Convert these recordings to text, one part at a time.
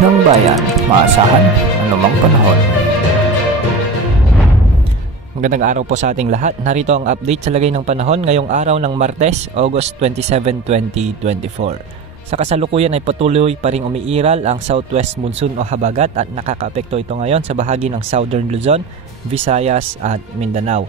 ng bayan, maasahan anumang panahon. Magandang araw po sa ating lahat. Narito ang update sa lagay ng panahon ngayong araw ng Martes, August 27, 2024. Sa kasalukuyan ay patuloy pa ring umiiral ang southwest monsoon o habagat at nakakaapekto ito ngayon sa bahagi ng Southern Luzon, Visayas at Mindanao.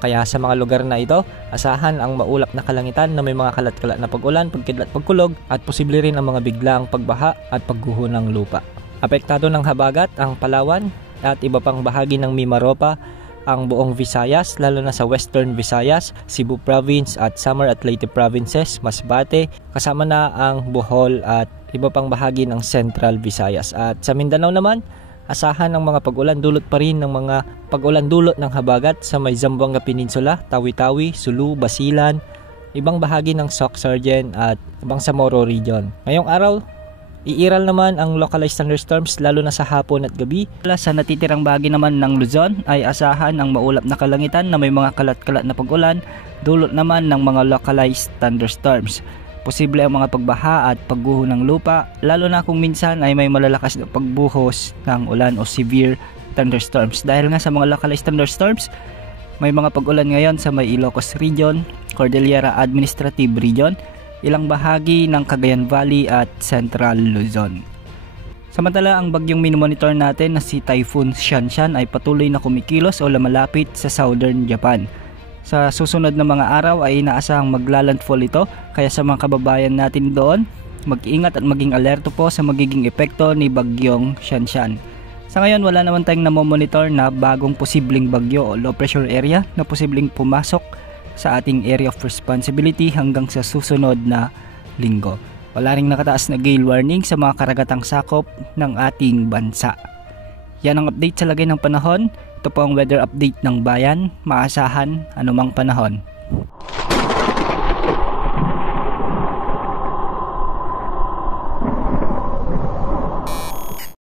Kaya sa mga lugar na ito, asahan ang maulap na kalangitan na may mga kalat-kalat na pag-ulan, pagkidlat, pagkulog at posible rin ang mga biglaang pagbaha at pagguho ng lupa. Apektado ng habagat ang Palawan at iba pang bahagi ng Mimaropa, ang buong Visayas, lalo na sa Western Visayas, Cebu Province at Samar at Leyte Provinces, Masbate, kasama na ang Bohol at iba pang bahagi ng Central Visayas. At sa Mindanao naman, asahan ang mga pag-ulan dulot pa rin ng mga pag-ulan dulot ng habagat sa may Zamboanga Peninsula, Tawi-Tawi, Sulu, Basilan, ibang bahagi ng Soc-Sargen at ibang Samoro region. Ngayong araw, iiral naman ang localized thunderstorms lalo na sa hapon at gabi. Sa natitirang bahagi naman ng Luzon ay asahan ang maulap na kalangitan na may mga kalat-kalat na pag-ulan dulot naman ng mga localized thunderstorms. Posible ang mga pagbaha at pagguho ng lupa, lalo na kung minsan ay may malalakas na pagbuhos ng ulan o severe thunderstorms. Dahil nga sa mga localized thunderstorms, may mga pag-ulan ngayon sa may Ilocos Region, Cordillera Administrative Region, ilang bahagi ng Cagayan Valley at Central Luzon. Samantala, ang bagyong minomonitor natin na si Typhoon Shanshan ay patuloy na kumikilos o lumalapit sa Southern Japan. Sa susunod na mga araw ay inaasahang maglalandfall ito, kaya sa mga kababayan natin doon, mag-ingat at maging alerto po sa magiging epekto ni bagyong Shanshan. Sa ngayon, wala naman tayong namomonitor na bagong posibleng bagyo o low pressure area na posibleng pumasok sa ating area of responsibility hanggang sa susunod na linggo. Wala ring nakataas na gale warning sa mga karagatang sakop ng ating bansa. Yan ang update sa lagay ng panahon. Ito po ang weather update ng bayan, maasahan anumang panahon.